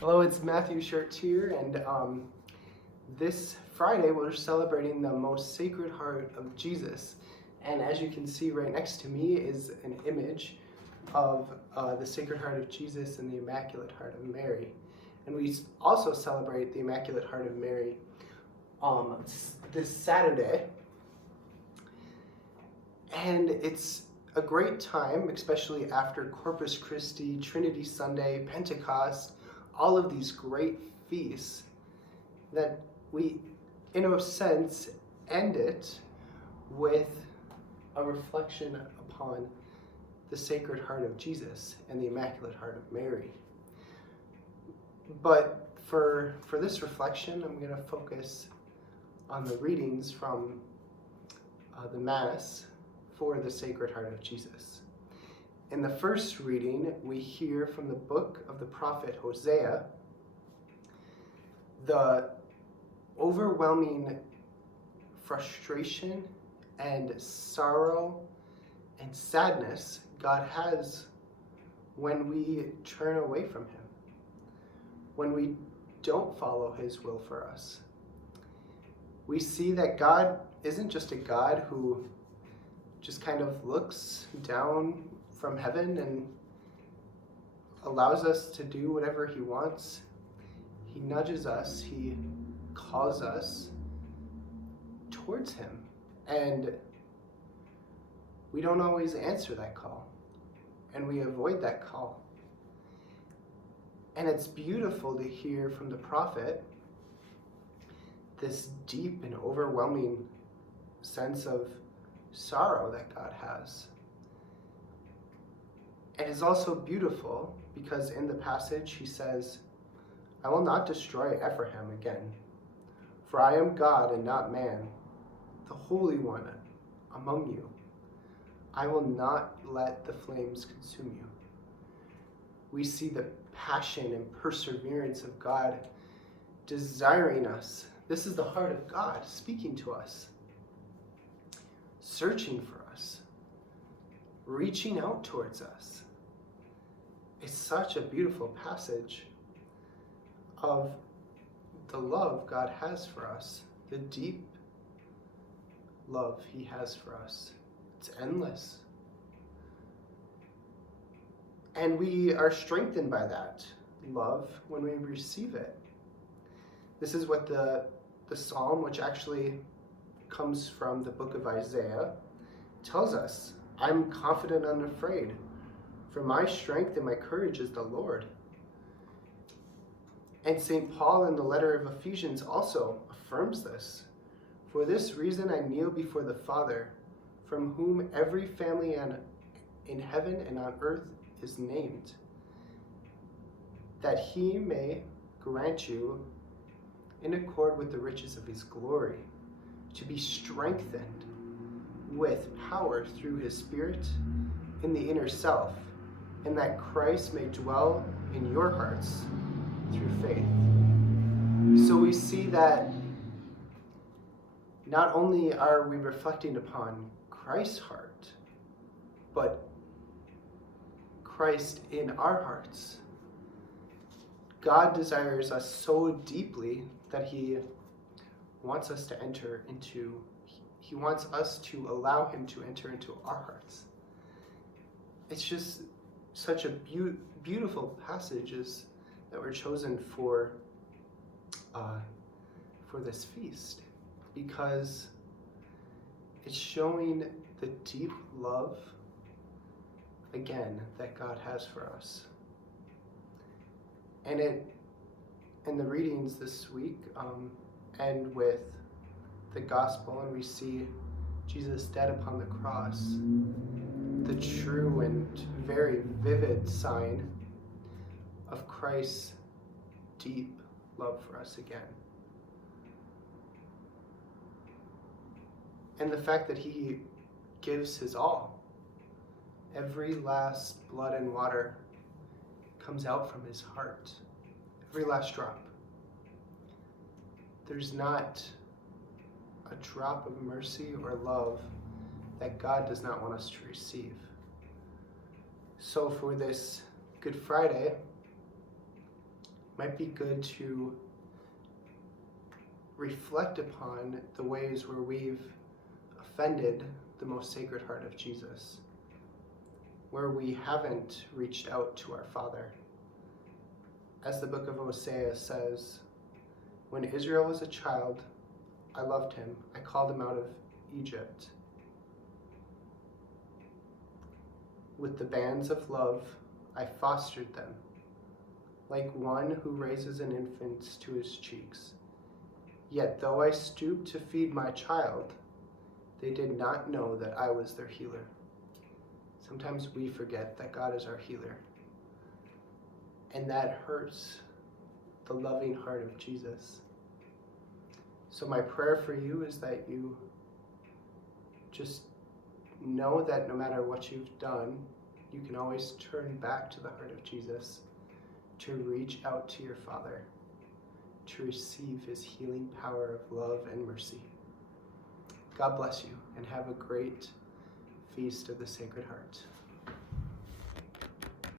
Hello, it's Matthew Chartier, and this Friday we're celebrating the most Sacred Heart of Jesus. And as you can see right next to me is an image of the Sacred Heart of Jesus and the Immaculate Heart of Mary. And we also celebrate the Immaculate Heart of Mary this Saturday. And it's a great time, especially after Corpus Christi, Trinity Sunday, Pentecost, all of these great feasts, that we, in a sense, end it with a reflection upon the Sacred Heart of Jesus and the Immaculate Heart of Mary. But for this reflection, I'm going to focus on the readings from the Mass for the Sacred Heart of Jesus. In the first reading, we hear from the book of the prophet Hosea the overwhelming frustration and sorrow and sadness God has when we turn away from Him, when we don't follow His will for us. We see that God isn't just a God who just kind of looks down from heaven and allows us to do whatever He wants. He nudges us, He calls us towards Him, and we don't always answer that call, and we avoid that call. And it's beautiful to hear from the prophet this deep and overwhelming sense of sorrow that God has. And it's also beautiful because in the passage he says, "I will not destroy Ephraim again, for I am God and not man, the Holy One among you. I will not let the flames consume you." We see the passion and perseverance of God desiring us. This is the heart of God speaking to us, searching for us, reaching out towards us. It's such a beautiful passage of the love God has for us, the deep love He has for us. It's endless. And we are strengthened by that love when we receive it. This is what the psalm, which actually comes from the book of Isaiah, tells us. "I'm confident and unafraid, for my strength and my courage is the Lord." And St. Paul in the letter of Ephesians also affirms this. "For this reason I kneel before the Father, from whom every family in heaven and on earth is named, that He may grant you, in accord with the riches of His glory, to be strengthened with power through His Spirit in the inner self, and that Christ may dwell in your hearts through faith." So we see that not only are we reflecting upon Christ's heart, but Christ in our hearts. God desires us so deeply that He wants us to enter into, He wants us to allow Him to enter into our hearts. It's just such a beautiful passages that were chosen for this feast, because it's showing the deep love, again, that God has for us. And the readings this week end with the gospel, and we see Jesus dead upon the cross, the true and very vivid sign of Christ's deep love for us again. And the fact that He gives His all. Every last blood and water comes out from His heart. Every last drop. There's not a drop of mercy or love that God does not want us to receive. So for this Good Friday, might be good to reflect upon the ways where we've offended the most sacred heart of Jesus, where we haven't reached out to our Father. As the book of Hosea says, when Israel was a child, I loved him. I called him out of Egypt. With the bands of love, I fostered them, like one who raises an infant to his cheeks. Yet though I stooped to feed my child, they did not know that I was their healer. Sometimes we forget that God is our healer. And that hurts the loving heart of Jesus. So my prayer for you is that you just know that no matter what you've done, you can always turn back to the heart of Jesus, to reach out to your Father, to receive his healing power of love and mercy. God bless you, and have a great Feast of the Sacred Heart.